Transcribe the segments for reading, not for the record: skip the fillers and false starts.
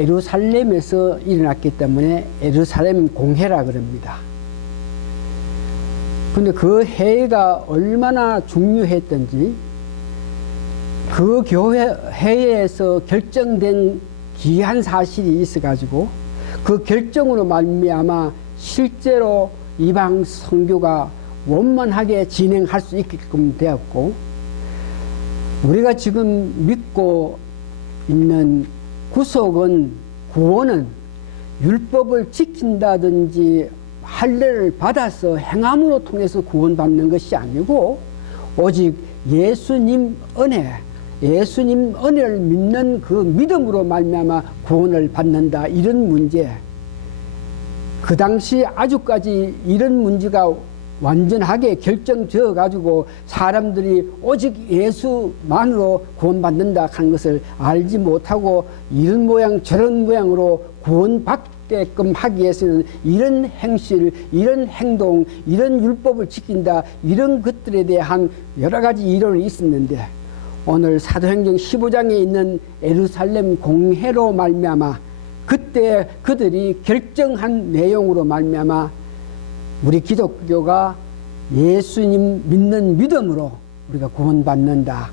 예루살렘에서 일어났기 때문에 예루살렘 공회라 그럽니다. 근데 그 해가 얼마나 중요했던지 그 교회 회의에서 결정된 귀한 사실이 있어가지고 그 결정으로 말미암아 실제로 이방 선교가 원만하게 진행할 수 있게끔 되었고, 우리가 지금 믿고 있는 구원은 율법을 지킨다든지 할례를 받아서 행함으로 통해서 구원받는 것이 아니고 오직 예수님 은혜를 믿는 그 믿음으로 말미암아 구원을 받는다, 이런 문제. 그 당시 아주까지 이런 문제가 완전하게 결정되어 가지고 사람들이 오직 예수만으로 구원받는다 하는 것을 알지 못하고 이런 모양 저런 모양으로 구원받게끔 하기 위해서는 이런 행실, 이런 행동, 이런 율법을 지킨다, 이런 것들에 대한 여러 가지 이론이 있었는데, 오늘 사도행전 15장에 있는 예루살렘 공회로 말미암아 그때 그들이 결정한 내용으로 말미암아 우리 기독교가 예수님 믿는 믿음으로 우리가 구원받는다.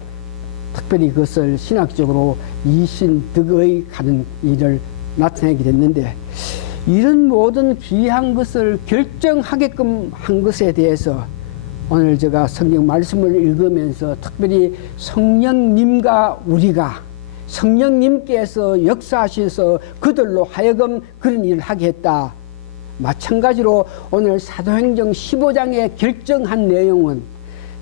특별히 그것을 신학적으로 이신득의 가는 일을 나타내게 됐는데, 이런 모든 귀한 것을 결정하게끔 한 것에 대해서 오늘 제가 성경 말씀을 읽으면서 특별히 성령님과 우리가, 성령님께서 역사하셔서 그들로 하여금 그런 일을 하게 했다. 마찬가지로 오늘 사도행전 15장에 결정한 내용은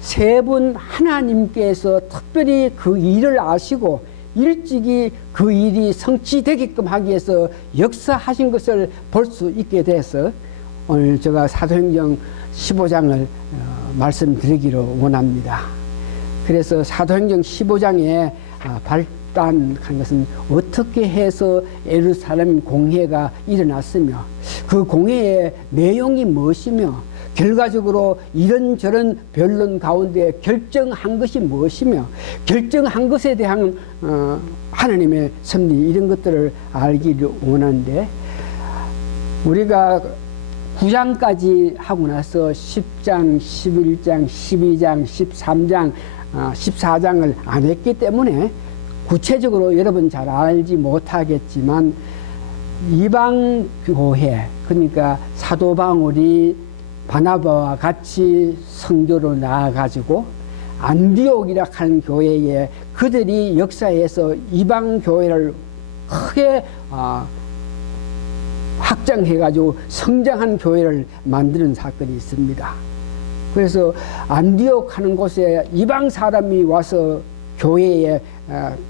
세 분 하나님께서 특별히 그 일을 아시고 일찍이 그 일이 성취되게끔 하기 위해서 역사하신 것을 볼 수 있게 돼서 오늘 제가 사도행전 15장을 말씀드리기로 원합니다. 그래서 사도행전 15장에 발단한 것은 어떻게 해서 예루살렘 공회가 일어났으며 그 공회의 내용이 무엇이며 결과적으로 이런저런 변론 가운데 결정한 것이 무엇이며 결정한 것에 대한 하나님의 섭리, 이런 것들을 알기를 원하는데, 우리가 9장까지 하고 나서 10장, 11장, 12장, 13장, 14장을 안 했기 때문에 구체적으로 여러분 잘 알지 못하겠지만, 이방교회, 그러니까 사도 바울이 바나바와 같이 선교로 나아가지고 안디옥이라 하는 교회에 그들이 역사에서 이방교회를 크게 확장해가지고 성장한 교회를 만드는 사건이 있습니다. 그래서 안디옥 하는 곳에 이방 사람이 와서 교회에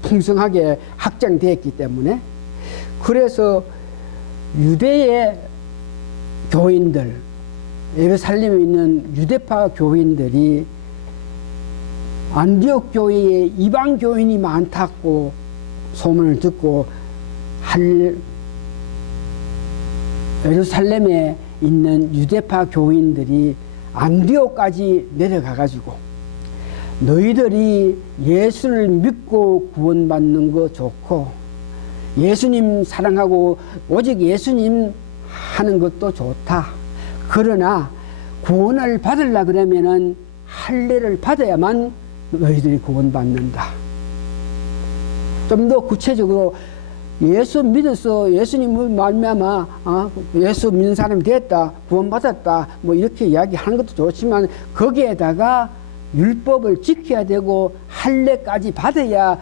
풍성하게 확장되었기 때문에, 그래서 유대의 교인들, 예루살렘에 있는 유대파 교인들이 안디옥 교회에 이방 교인이 많다고 소문을 듣고 예루살렘에 있는 유대파 교인들이 안디옥까지 내려가가지고 너희들이 예수를 믿고 구원받는 거 좋고 예수님 사랑하고 오직 예수님 하는 것도 좋다. 그러나 구원을 받으려 그러면은 할례를 받아야만 너희들이 구원받는다. 좀 더 구체적으로 예수 믿어서 예수님을 말미암아 예수 믿는 사람이 됐다, 구원받았다, 뭐 이렇게 이야기하는 것도 좋지만 거기에다가 율법을 지켜야 되고 할례까지 받아야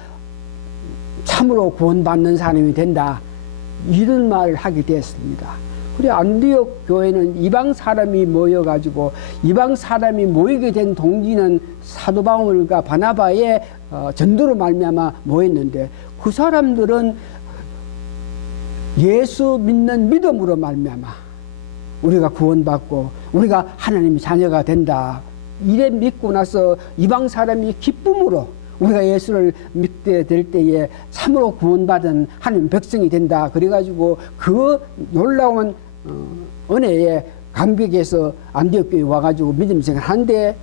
참으로 구원받는 사람이 된다, 이런 말을 하게 되었습니다. 그래, 안디옥 교회는 이방 사람이 모여가지고, 이방 사람이 모이게 된 동기는 사도 바울과 바나바의 전도로 말미암아 모였는데, 그 사람들은 예수 믿는 믿음으로 말미암아 우리가 구원받고 우리가 하나님의 자녀가 된다, 이래 믿고 나서 이방 사람이 기쁨으로 우리가 예수를 믿게 될 때에 참으로 구원받은 하나님 백성이 된다. 그래가지고 그 놀라운 은혜에 감격해서 안디옥 교회에 와가지고 믿음 생활하는데,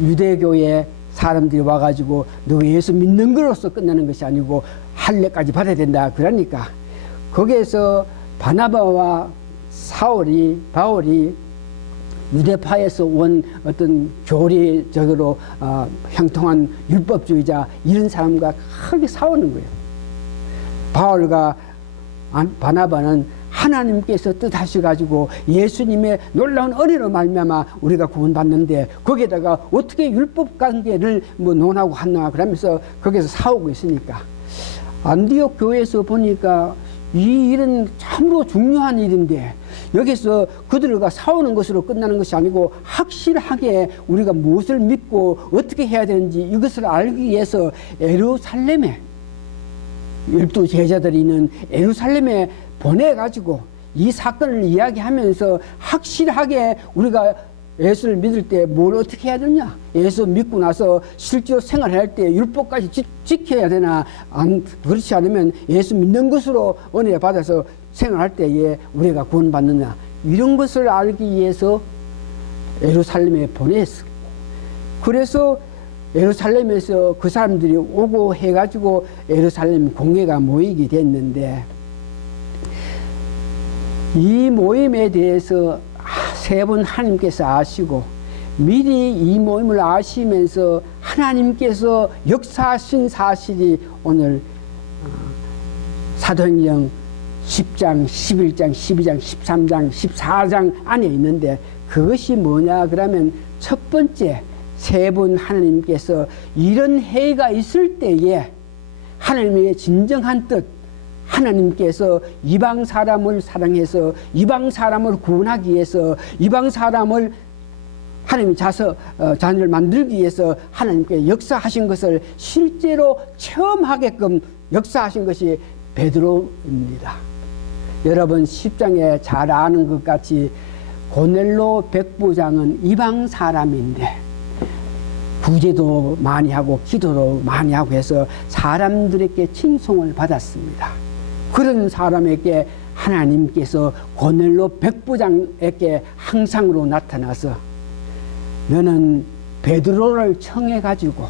유대교회 사람들이 와가지고 너 예수 믿는 것으로서 끝나는 것이 아니고 할례까지 받아야 된다. 그러니까 거기에서 바나바와 바울이 유대파에서 온 어떤 교리적으로 형통한 율법주의자 이런 사람과 크게 싸우는 거예요. 바울과 바나바는 하나님께서 뜻하셔가지고 예수님의 놀라운 은혜로 말미암아 우리가 구원받는데 거기에다가 어떻게 율법 관계를 뭐 논하고 하나 그러면서 거기서 싸우고 있으니까 안디옥 교회에서 보니까 이 일은 참으로 중요한 일인데 여기서 그들과 싸우는 것으로 끝나는 것이 아니고 확실하게 우리가 무엇을 믿고 어떻게 해야 되는지 이것을 알기 위해서 예루살렘에 12 제자들이 있는 예루살렘에 보내가지고 이 사건을 이야기하면서 확실하게 우리가 예수를 믿을 때 뭘 어떻게 해야 되냐, 예수 믿고 나서 실제로 생활할 때 율법까지 지켜야 되나, 그렇지 않으면 예수 믿는 것으로 은혜 받아서 생활할 때에 우리가 구원받느냐, 이런 것을 알기 위해서 예루살렘에 보냈어. 그래서 예루살렘에서 그 사람들이 오고 해가지고 예루살렘 공회가 모이게 됐는데, 이 모임에 대해서 세 분 하나님께서 아시고 미리 이 모임을 아시면서 하나님께서 역사하신 사실이 오늘 사도행전 10장, 11장, 12장, 13장, 14장 안에 있는데, 그것이 뭐냐 그러면 첫 번째, 세 분 하나님께서 이런 해가 있을 때에 하나님의 진정한 뜻, 하나님께서 이방 사람을 사랑해서 이방 사람을 구원하기 위해서 이방 사람을 하나님의 자녀를 만들기 위해서 하나님께 역사하신 것을 실제로 체험하게끔 역사하신 것이 베드로입니다. 여러분 10장에 잘 아는 것 같이 고넬로 백부장은 이방 사람인데 구제도 많이 하고 기도도 많이 하고 해서 사람들에게 칭송을 받았습니다. 그런 사람에게 하나님께서 고넬로 백부장에게 항상으로 나타나서 너는 베드로를 청해가지고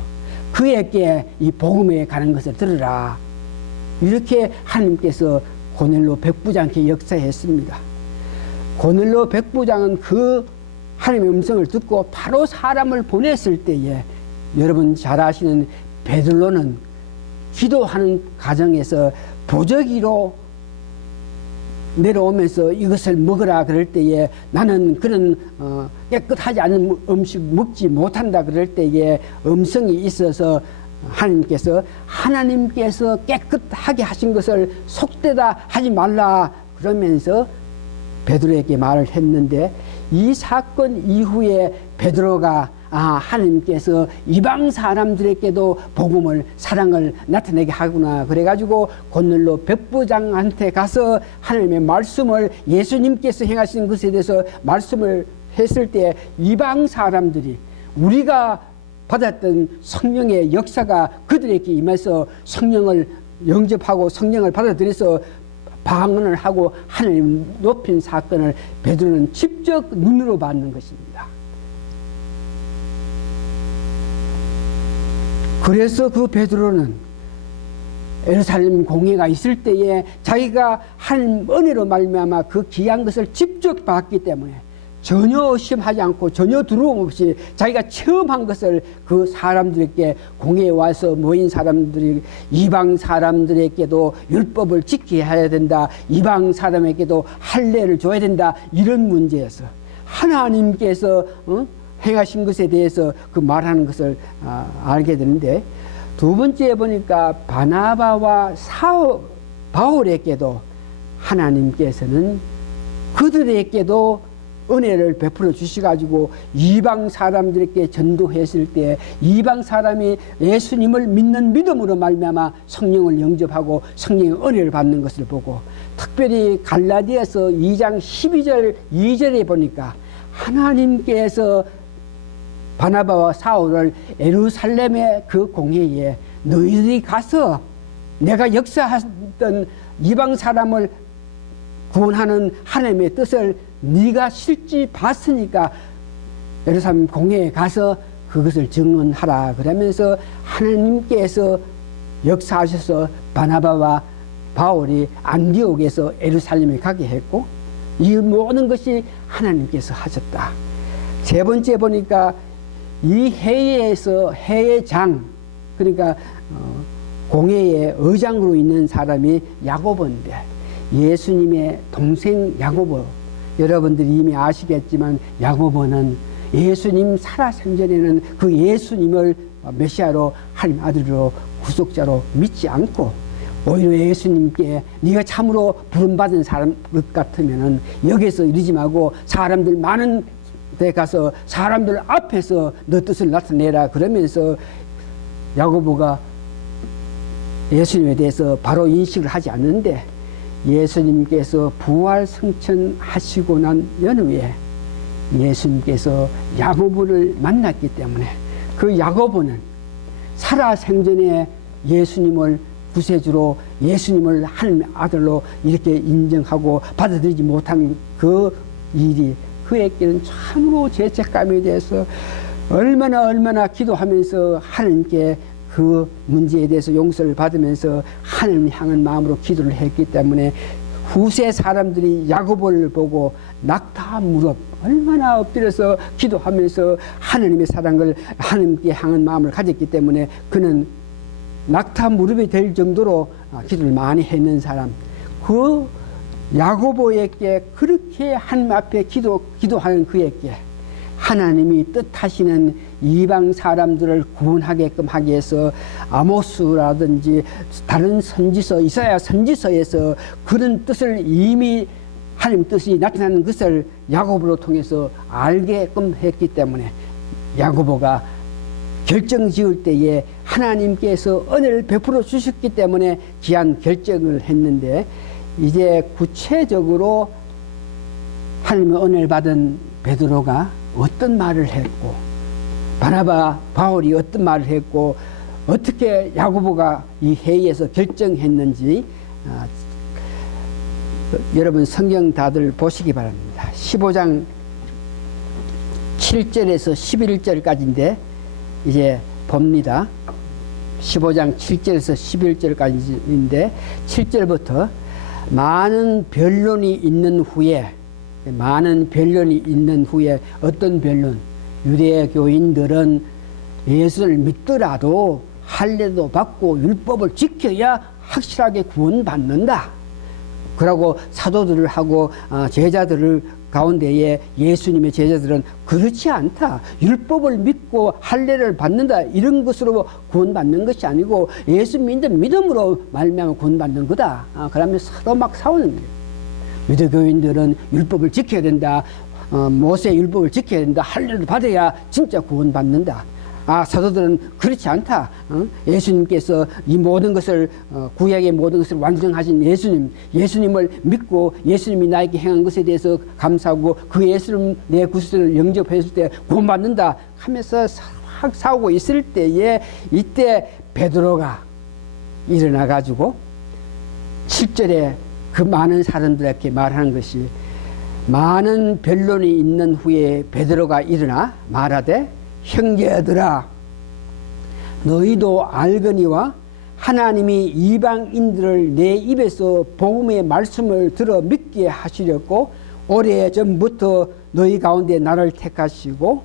그에게 이 복음에 가는 것을 들으라, 이렇게 하나님께서 고넬로 백부장께 역사했습니다. 고넬로 백부장은 그 하나님의 음성을 듣고 바로 사람을 보냈을 때에 여러분 잘 아시는 베드로는 기도하는 과정에서 부적이로 내려오면서 이것을 먹으라 그럴 때에 나는 그런 깨끗하지 않은 음식 먹지 못한다 그럴 때에 음성이 있어서 하나님께서 깨끗하게 하신 것을 속되다 하지 말라 그러면서 베드로에게 말을 했는데, 이 사건 이후에 베드로가 하나님께서 이방 사람들에게도 복음을, 사랑을 나타내게 하구나 그래가지고 고넬로 백부장한테 가서 하나님의 말씀을, 예수님께서 행하신 것에 대해서 말씀을 했을 때 이방 사람들이 우리가 받았던 성령의 역사가 그들에게 임해서 성령을 영접하고 성령을 받아들여서 방언을 하고 하나님 높인 사건을 베드로는 직접 눈으로 받는 것입니다. 그래서 그 베드로는 예루살렘 공회가 있을 때에 자기가 하나님 은혜로 말미암아 그 귀한 것을 직접 받기 때문에 전혀 의심하지 않고 전혀 두려움 없이 자기가 체험한 것을 그 사람들에게, 공회에 와서 모인 사람들이 이방 사람들에게도 율법을 지켜야 된다, 이방 사람에게도 할례를 줘야 된다, 이런 문제에서 하나님께서 행하신 것에 대해서 그 말하는 것을 알게 되는데, 두 번째 보니까 바나바와 바울에게도 하나님께서는 그들에게도 은혜를 베풀어 주셔가지고 이방 사람들에게 전도했을 때 이방 사람이 예수님을 믿는 믿음으로 말미암아 성령을 영접하고 성령의 은혜를 받는 것을 보고, 특별히 갈라디아서 2장 12절 2절에 보니까 하나님께서 바나바와 사울을 예루살렘의 그 공회에 너희들이 가서 내가 역사했던 이방 사람을 구원하는 하나님의 뜻을 네가 실제 봤으니까 예루살렘 공회에 가서 그것을 증언하라 그러면서 하나님께서 역사하셔서 바나바와 바울이 안디옥에서 예루살렘에 가게 했고, 이 모든 것이 하나님께서 하셨다. 세 번째 보니까 이 해외에서 해외장, 그러니까 공회의 의장으로 있는 사람이 야고보인데, 예수님의 동생 야고보, 여러분들이 이미 아시겠지만 야고보는 예수님 살아생전에는 그 예수님을 메시아로, 하나님 아들로, 구속자로 믿지 않고 오히려 예수님께 네가 참으로 부름받은 사람 것 같으면은 여기서 이러지 말고 사람들 많은 데 가서 사람들 앞에서 너 뜻을 나타내라 그러면서 야고보가 예수님에 대해서 바로 인식을 하지 않는데, 예수님께서 부활 승천하시고 난 연후에 예수님께서 야고보를 만났기 때문에 그 야고보는 살아생전에 예수님을 구세주로, 예수님을 하나님의 아들로 이렇게 인정하고 받아들이지 못한 그 일이 그에게는 참으로 죄책감에 대해서 얼마나 기도하면서 하나님께 그 문제에 대해서 용서를 받으면서 하나님을 향한 마음으로 기도를 했기 때문에 후세 사람들이 야고보를 보고 낙타 무릎, 얼마나 엎드려서 기도하면서 하나님의 사랑을, 하나님께 향한 마음을 가졌기 때문에 그는 낙타 무릎이 될 정도로 기도를 많이 했는 사람, 그 야고보에게 그렇게 하나님 앞에 기도하는 그에게 하나님이 뜻하시는 이방 사람들을 구원하게끔 하기 위해서 아모스라든지 다른 선지서, 이사야 선지서에서 그런 뜻을 이미 하나님 뜻이 나타나는 것을 야고보로 통해서 알게끔 했기 때문에 야고보가 결정 지을 때에 하나님께서 은혜를 베풀어 주셨기 때문에 귀한 결정을 했는데, 이제 구체적으로 하나님의 은혜를 받은 베드로가 어떤 말을 했고, 바나바, 바울이 어떤 말을 했고, 어떻게 야고보가 이 회의에서 결정했는지 여러분 성경 다들 보시기 바랍니다. 15장 7절에서 11절까지인데 이제 봅니다. 15장 7절에서 11절까지인데 7절부터 많은 변론이 있는 후에 어떤 변론? 유대교인들은 예수를 믿더라도 할례도 받고 율법을 지켜야 확실하게 구원받는다. 그러고 사도들을 하고 제자들을 가운데에 예수님의 제자들은 그렇지 않다. 율법을 믿고 할례를 받는다. 이런 것으로 구원받는 것이 아니고 예수 믿는 믿음으로 말미암아 구원받는 거다. 그러면서 서로 막 싸우는 거예요. 유대교인들은 율법을 지켜야 된다. 모세의 율법을 지켜야 된다. 할례를 받아야 진짜 구원받는다. 사도들은 그렇지 않다. 예수님께서 이 모든 것을 구약의 모든 것을 완성하신 예수님을 믿고 예수님이 나에게 행한 것에 대해서 감사하고 그 예수님 내 구세주를 영접했을 때 구원받는다 하면서 싸우고 있을 때에 이때 베드로가 일어나 가지고 7절에 그 많은 사람들에게 말하는 것이, 많은 변론이 있는 후에 베드로가 일어나 말하되 형제들아, 너희도 알거니와 하나님이 이방인들을 내 입에서 복음의 말씀을 들어 믿게 하시렸고 오래전부터 너희 가운데 나를 택하시고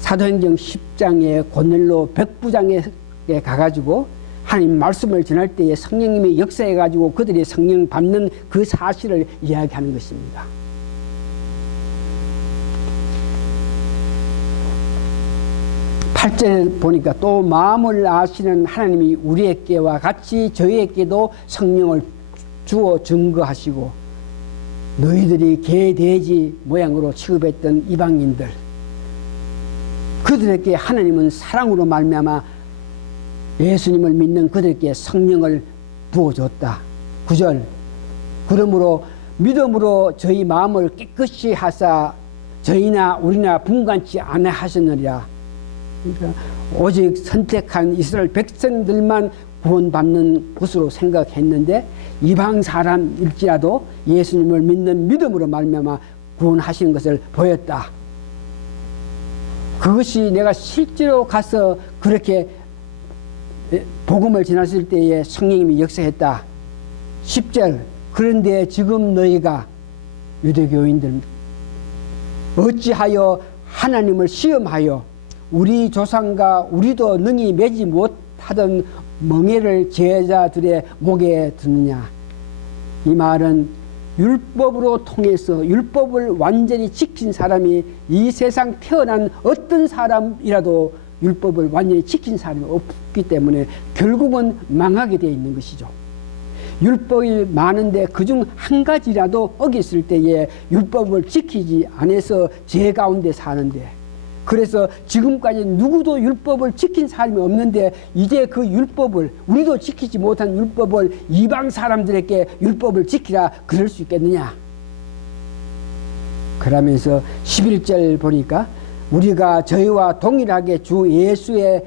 사도행전 10장에 고넬로 백부장에 가가지고 하나님 말씀을 전할 때에 성령님이 역사해가지고 그들이 성령 받는 그 사실을 이야기하는 것입니다. 8절 보니까 또 마음을 아시는 하나님이 우리에게와 같이 저희에게도 성령을 주어 증거하시고 너희들이 개, 돼지 모양으로 취급했던 이방인들, 그들에게 하나님은 사랑으로 말미암아 예수님을 믿는 그들에게 성령을 부어줬다. 9절, 그러므로 믿음으로 저희 마음을 깨끗이 하사 저희나 우리나 분간치 않아 하셨느니라. 그러니까 오직 선택한 이스라엘 백성들만 구원받는 것으로 생각했는데 이방 사람일지라도 예수님을 믿는 믿음으로 말미암아 구원하시는 것을 보였다. 그것이 내가 실제로 가서 그렇게 복음을 전했을 때에 성령님이 역사했다. 10절 그런데 지금 너희가 유대교인들 어찌하여 하나님을 시험하여 우리 조상과 우리도 능히 매지 못하던 멍에를 제자들의 목에 두느냐. 이 말은 율법으로 통해서 율법을 완전히 지킨 사람이 이 세상 태어난 어떤 사람이라도 율법을 완전히 지킨 사람이 없기 때문에 결국은 망하게 되어 있는 것이죠. 율법이 많은데 그중 한 가지라도 어겼을 때에 율법을 지키지 않아서 죄 가운데 사는데, 그래서 지금까지 누구도 율법을 지킨 사람이 없는데 이제 그 율법을, 우리도 지키지 못한 율법을 이방 사람들에게 율법을 지키라 그럴 수 있겠느냐. 그러면서 11절 보니까 우리가 저희와 동일하게 주 예수의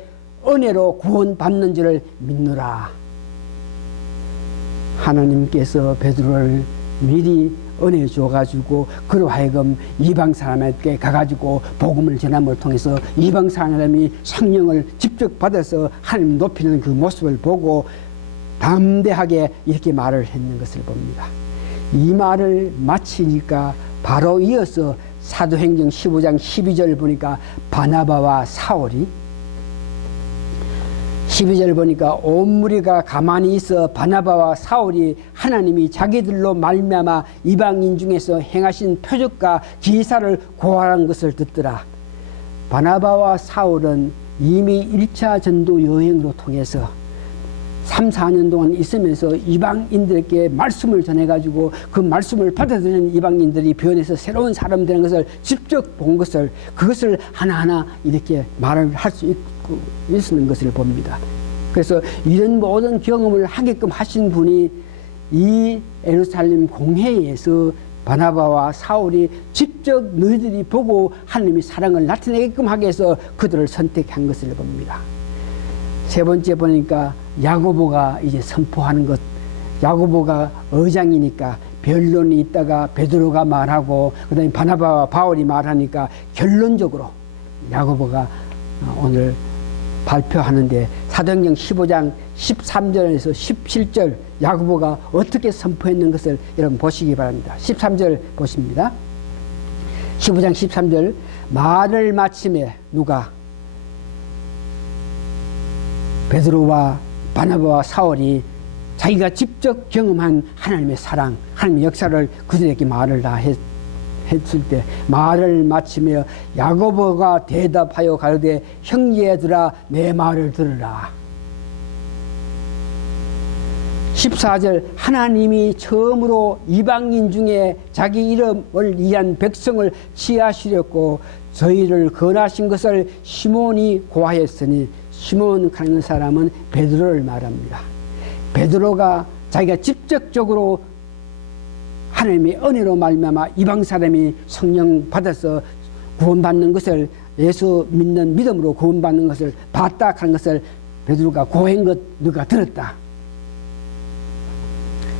은혜로 구원받는 줄을 믿노라. 하나님께서 베드로를 미리 은혜 줘가지고 그로 하여금 이방 사람에게 가가지고 복음을 전함을 통해서 이방 사람이 성령을 직접 받아서 하나님 높이는 그 모습을 보고 담대하게 이렇게 말을 했는 것을 봅니다. 이 말을 마치니까 바로 이어서 사도행전 15장 12절 보니까 바나바와 사울이, 12절 보니까 온 무리가 가만히 있어 바나바와 사울이 하나님이 자기들로 말미암아 이방인 중에서 행하신 표적과 기사를 고하는 것을 듣더라. 바나바와 사울은 이미 1차 전도 여행으로 통해서 3, 4년 동안 있으면서 이방인들에게 말씀을 전해가지고 그 말씀을 받아들이는 이방인들이 변해서 새로운 사람 되는 것을 직접 본 것을, 그것을 하나하나 이렇게 말을 할 수 있는 것을 봅니다. 그래서 이런 모든 경험을 하게끔 하신 분이 이 예루살렘 공회에서 바나바와 사울이 직접 너희들이 보고 하나님의 사랑을 나타내게끔 하기 위해서 그들을 선택한 것을 봅니다. 세 번째 보니까 야고보가 이제 선포하는 것. 야고보가 의장이니까 변론이 있다가 베드로가 말하고 그다음에 바나바와 바울이 말하니까 결론적으로 야고보가 오늘 발표하는데 사도행전 15장 13절에서 17절 야고보가 어떻게 선포했는 것을 여러분 보시기 바랍니다. 13절 보십니다. 15장 13절 말을 마침에 누가? 베드로와 바나바와 사울이 자기가 직접 경험한 하나님의 사랑, 하나님의 역사를 그들에게 말을 다 했을 때 말을 마치며 야고보가 대답하여 가로되 형제들아 내 말을 들으라. 14절 하나님이 처음으로 이방인 중에 자기 이름을 위한 백성을 취하시렸고 저희를 권하신 것을 시몬이 고하였으니, 시몬 하는 사람은 베드로를 말합니다. 베드로가 자기가 직접적으로 하나님의 은혜로 말미암아 이방 사람이 성령 받아서 구원받는 것을, 예수 믿는 믿음으로 구원받는 것을 봤다 하는 것을 베드로가 고한 것 누가 들었다.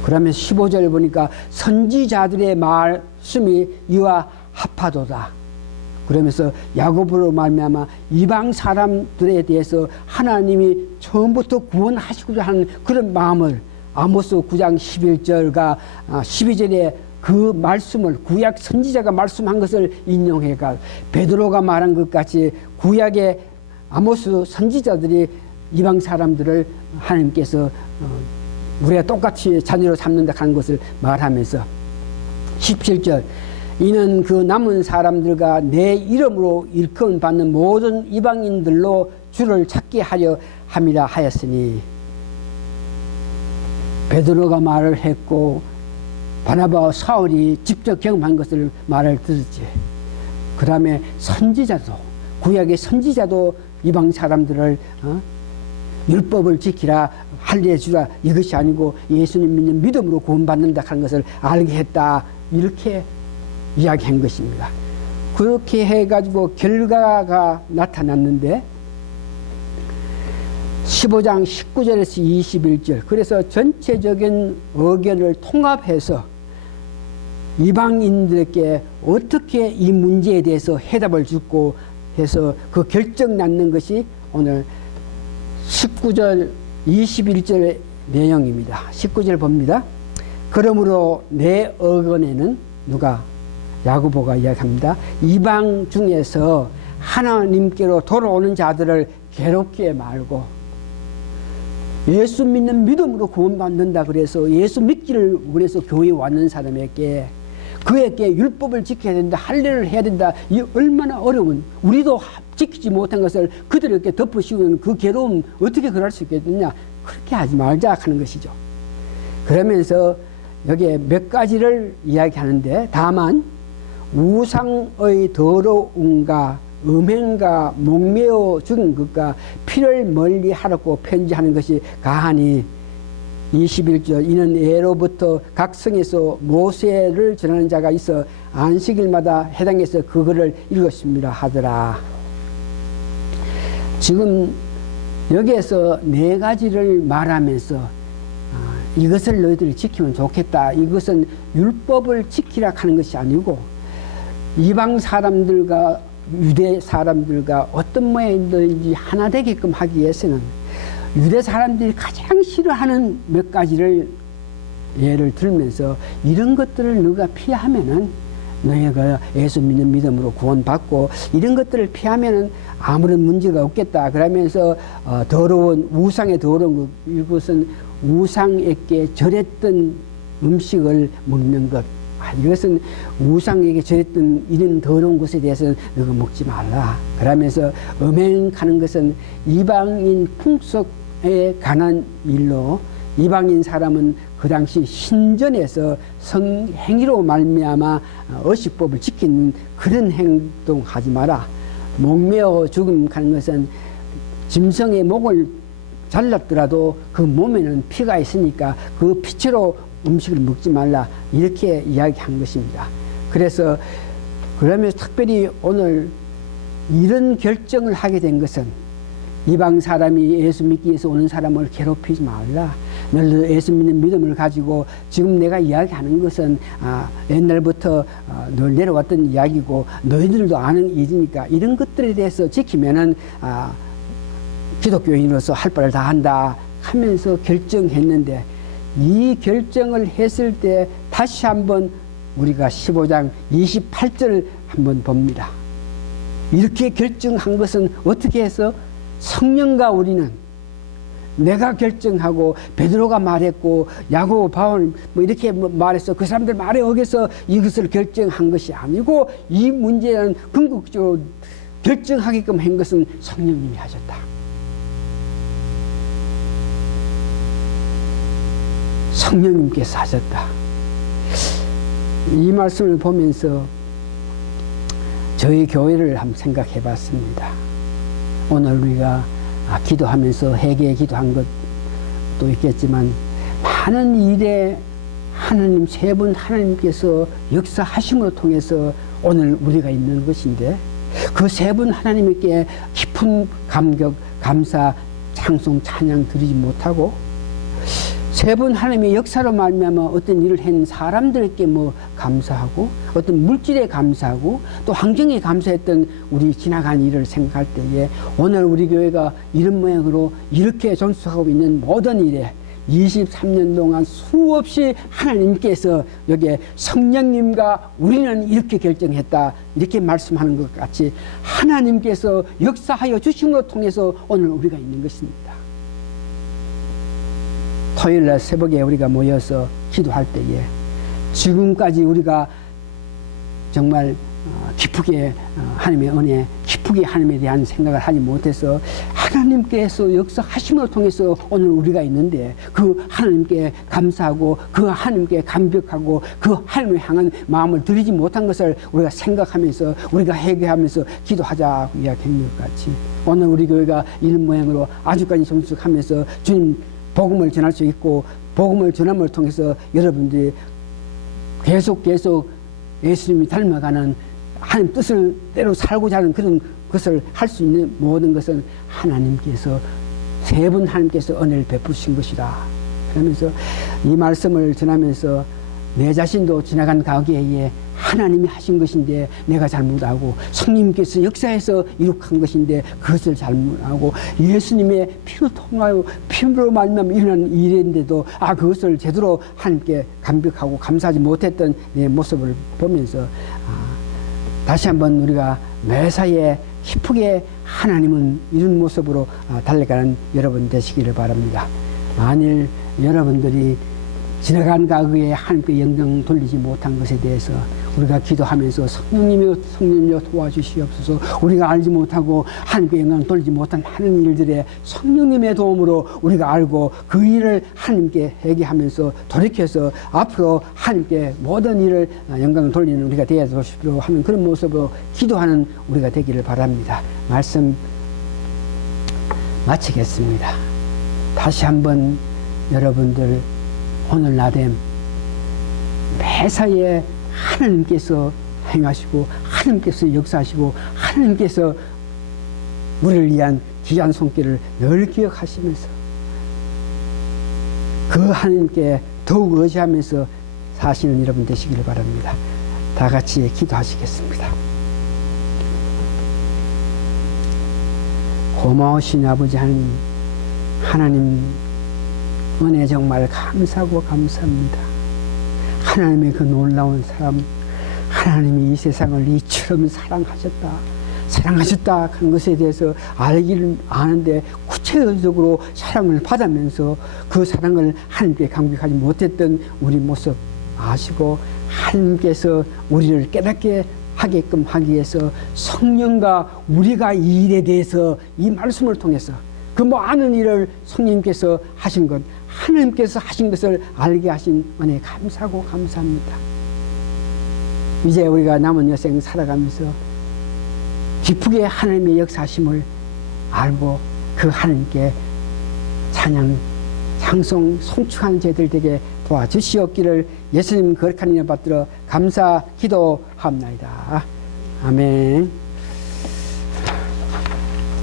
그러면 15절 보니까 선지자들의 말씀이 이와 합하도다. 그러면서 야고보로 말미암아 이방 사람들에 대해서 하나님이 처음부터 구원하시고자 하는 그런 마음을 아모스 9장 11절과 12절에 그 말씀을 구약 선지자가 말씀한 것을 인용해가 베드로가 말한 것 같이 구약의 아모스 선지자들이 이방 사람들을 하나님께서 우리가 똑같이 자녀로 삼는다 하는 것을 말하면서 17절 이는 그 남은 사람들과 내 이름으로 일컬음 받는 모든 이방인들로 주를 찾게 하려 함이라 하였으니, 베드로가 말을 했고 바나바와 사울이 직접 경험한 것을 말을 들었지. 그 다음에 선지자도, 구약의 선지자도 이방 사람들을 율법을 지키라, 할례해주라, 이것이 아니고 예수님 믿는 믿음으로 구원받는다 하는 것을 알게 했다, 이렇게 이야기한 것입니다. 그렇게 해가지고 결과가 나타났는데 15장 19절에서 21절, 그래서 전체적인 의견을 통합해서 이방인들에게 어떻게 이 문제에 대해서 해답을 주고 해서 그 결정 낳는 것이 오늘 19절 21절 내용입니다. 19절 봅니다. 그러므로 내 어근에는 누가? 야고보가 이야기합니다. 이방 중에서 하나님께로 돌아오는 자들을 괴롭게 말고, 예수 믿는 믿음으로 구원받는다 그래서 예수 믿기를 원해서 교회에 왔는 사람에게 그에게 율법을 지켜야 된다, 할례를 해야 된다, 이 얼마나 어려운, 우리도 지키지 못한 것을 그들에게 덮으시는 그 괴로움, 어떻게 그럴 수 있겠느냐. 그렇게 하지 말자 하는 것이죠. 그러면서 여기에 몇 가지를 이야기하는데, 다만 우상의 더러움과 음행과 목매어 죽은 것과 피를 멀리 하라고 편지하는 것이 가하니, 21절 이는 예로부터 각 성에서 모세를 전하는 자가 있어 안식일마다 해당해서 그거를 읽었습니다 하더라. 지금 여기에서 네 가지를 말하면서 이것을 너희들이 지키면 좋겠다, 이것은 율법을 지키라 하는 것이 아니고 이방 사람들과 유대 사람들과 어떤 모양인지 하나 되게끔 하기 위해서는 유대 사람들이 가장 싫어하는 몇 가지를 예를 들면서, 이런 것들을 너가 피하면은 너희가 예수 믿는 믿음으로 구원받고 이런 것들을 피하면은 아무런 문제가 없겠다. 그러면서 더러운 우상의 더러운 것, 이것은 우상에게 절했던 음식을 먹는 것, 이것은 우상에게 절했던 이런 더러운 것에 대해서는 너가 먹지 말라. 그러면서 음행하는 것은 이방인 풍속에 관한 일로, 이방인 사람은 그 당시 신전에서 성행위로 말미암아 어식법을 지키는 그런 행동하지 마라. 목매어 죽음하는 것은 짐승의 목을 잘랐더라도 그 몸에는 피가 있으니까 그 피채로 음식을 먹지 말라, 이렇게 이야기한 것입니다. 그래서 그러면서 특별히 오늘 이런 결정을 하게 된 것은, 이방 사람이 예수 믿기 위해서 오는 사람을 괴롭히지 말라. 너희들 예수 믿는 믿음을 가지고, 지금 내가 이야기하는 것은 옛날부터 늘 내려왔던 이야기고 너희들도 아는 일이니까 이런 것들에 대해서 지키면은 기독교인으로서 할 바를 다 한다 하면서 결정했는데, 이 결정을 했을 때 다시 한번 우리가 15장 28절을 한번 봅니다. 이렇게 결정한 것은 어떻게 해서? 성령과 우리는, 내가 결정하고 베드로가 말했고 야고보 바울 뭐 이렇게 말해서 그 사람들 말에 의해서 이것을 결정한 것이 아니고, 이 문제는 궁극적으로 결정하게끔 한 것은 성령님이 하셨다. 성령님께서 하셨다. 이 말씀을 보면서 저희 교회를 한번 생각해 봤습니다. 오늘 우리가 기도하면서 회개 기도한 것도 있겠지만, 많은 일에 하나님, 세 분 하나님께서 역사하심으로 통해서 오늘 우리가 있는 것인데, 그 세 분 하나님께 깊은 감격, 감사, 찬송, 찬양 드리지 못하고, 세 분 하나님의 역사로 말미암아 어떤 일을 한 사람들에게 뭐 감사하고, 어떤 물질에 감사하고, 또 환경에 감사했던 우리 지나간 일을 생각할 때에, 오늘 우리 교회가 이런 모양으로 이렇게 존속하고 있는 모든 일에 23년 동안 수없이 하나님께서 여기에 성령님과 우리는 이렇게 결정했다, 이렇게 말씀하는 것 같이 하나님께서 역사하여 주심으로 통해서 오늘 우리가 있는 것입니다. 토요일날 새벽에 우리가 모여서 기도할 때에 지금까지 우리가 정말 기쁘게 하나님의 은혜, 기쁘게 하나님에 대한 생각을 하지 못해서 하나님께서 역사하심을 통해서 오늘 우리가 있는데, 그 하나님께 감사하고 그 하나님께 감격하고 그 하나님을 향한 마음을 드리지 못한 것을 우리가 생각하면서 우리가 회개하면서 기도하자고 이야기한 것 같이, 오늘 우리 교회가 이런 모양으로 아주까지 존속하면서 주님 복음을 전할 수 있고, 복음을 전함을 통해서 여러분들이 계속 예수님이 닮아가는 하나님 뜻을 때로 살고자 하는 그런 것을 할 수 있는 모든 것은 하나님께서, 세 분 하나님께서 은혜를 베푸신 것이다. 그러면서 이 말씀을 전하면서 내 자신도 지나간 가게에 하나님이 하신 것인데 내가 잘못하고 성령님께서 역사해서 이룩한 것인데 그것을 잘못하고 예수님의 피로 통하여 피로 말미암아 일어난 일인데도 그것을 제대로 하나님께 감격하고 감사하지 못했던 내 모습을 보면서 다시 한번 우리가 매사에 기쁘게 하나님은 이런 모습으로 달려가는 여러분 되시기를 바랍니다. 만일 여러분들이 지나간 과거에 하나님께 영광 돌리지 못한 것에 대해서 우리가 기도하면서 성령님이여 도와주시옵소서. 우리가 알지 못하고 하나님께 영광 돌리지 못한 하는 일들에 성령님의 도움으로 우리가 알고 그 일을 하나님께 회개하면서 돌이켜서 앞으로 하나님께 모든 일을 영광을 돌리는 우리가 되어주십시오 하는 그런 모습으로 기도하는 우리가 되기를 바랍니다. 말씀 마치겠습니다. 다시 한번 여러분들 오늘 나됨 매사에 하나님께서 행하시고 하나님께서 역사하시고 하나님께서 우리를 위한 귀한 손길을 늘 기억하시면서 그 하나님께 더욱 의지하면서 사시는 여러분 되시기를 바랍니다. 다 같이 기도하시겠습니다. 고마우신 아버지 하나님 은혜 정말 감사하고 감사합니다. 하나님의 그 놀라운 사랑, 하나님이 이 세상을 이처럼 사랑하셨다 하는 것에 대해서 알기를 아는데 구체적으로 사랑을 받으면서 그 사랑을 하나님께 감격하지 못했던 우리 모습 아시고 하나님께서 우리를 깨닫게 하게끔 하기 위해서 성령과 우리가 이 일에 대해서 이 말씀을 통해서 그 많은 일을 성령님께서 하신 것, 하나님께서 하신 것을 알게 하신 은혜 감사하고 감사합니다. 이제 우리가 남은 여생 살아가면서 기쁘게 하나님의 역사하심을 알고 그 하나님께 찬양, 찬송, 송축하는 저희들 되게 도와주시옵기를 예수님 거룩한 이름 받들어 감사 기도합나이다. 아멘.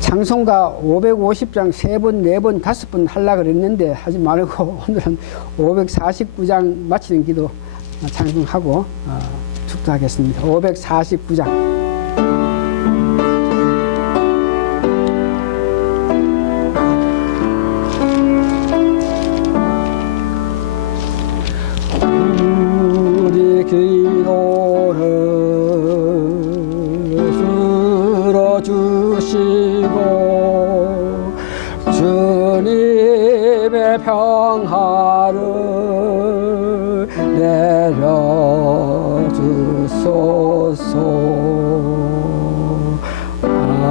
찬송가 550장 3번, 4번, 5번 하려고 그랬는데 하지 말고 오늘은 549장 마치는 기도 찬송하고 축도하겠습니다. 549장. 우리 기도를 들어주시고 주님의 평화를 내려주소서. 아멘.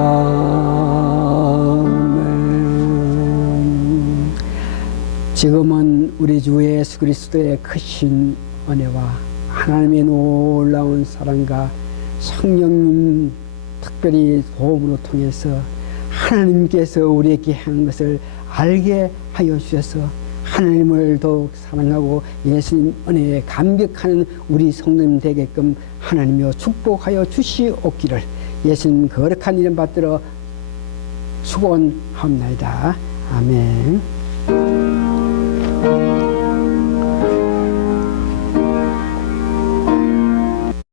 지금은 우리 주 예수 그리스도의 크신 은혜와 하나님의 놀라운 사랑과 성령님 특별히 도움으로 통해서 하나님께서 우리에게 한 것을 알게 하여 주셔서 하나님을 더욱 사랑하고 예수님 은혜에 감격하는 우리 성도님 되게끔 하나님이여 축복하여 주시옵기를 예수님 거룩한 이름 받들어 축원하옵나이다. 아멘.